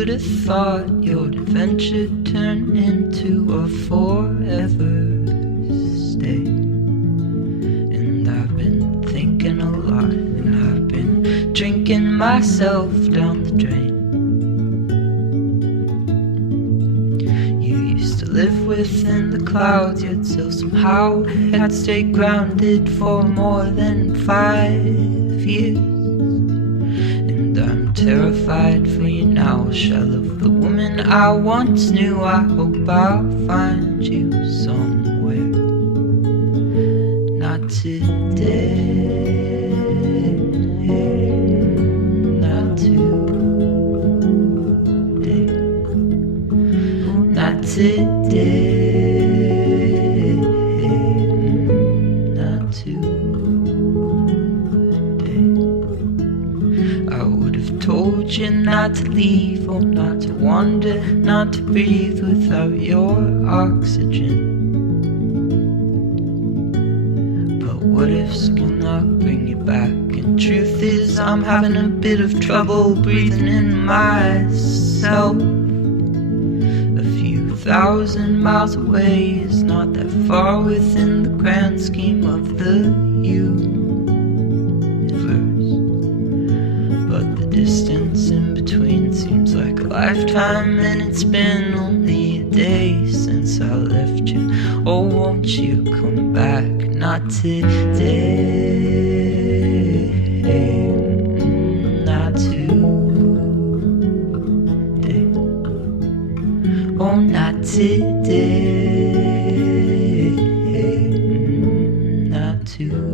would have thought your adventure turned into a forever stay? And I've been thinking a lot, and I've been drinking myself down the drain. You used to live within the clouds, yet still somehow had stayed grounded for more than 5 years. And I'm terrified for you now, a shell of the woman I once knew. I hope I'll find you somewhere. Not today, not today, not today, not today. I would have told you not to leave, or not to wander, not to breathe without your oxygen. But what if's gonna bring you back? And truth is, I'm having a bit of trouble breathing in myself. A few thousand miles away is not that far within the grand scheme of the universe. But the distance in between seems like a lifetime, and it's been only a day since I left you. Oh, won't you come back? Not today, not today. Oh, not today, not today.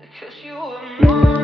Because you were mine.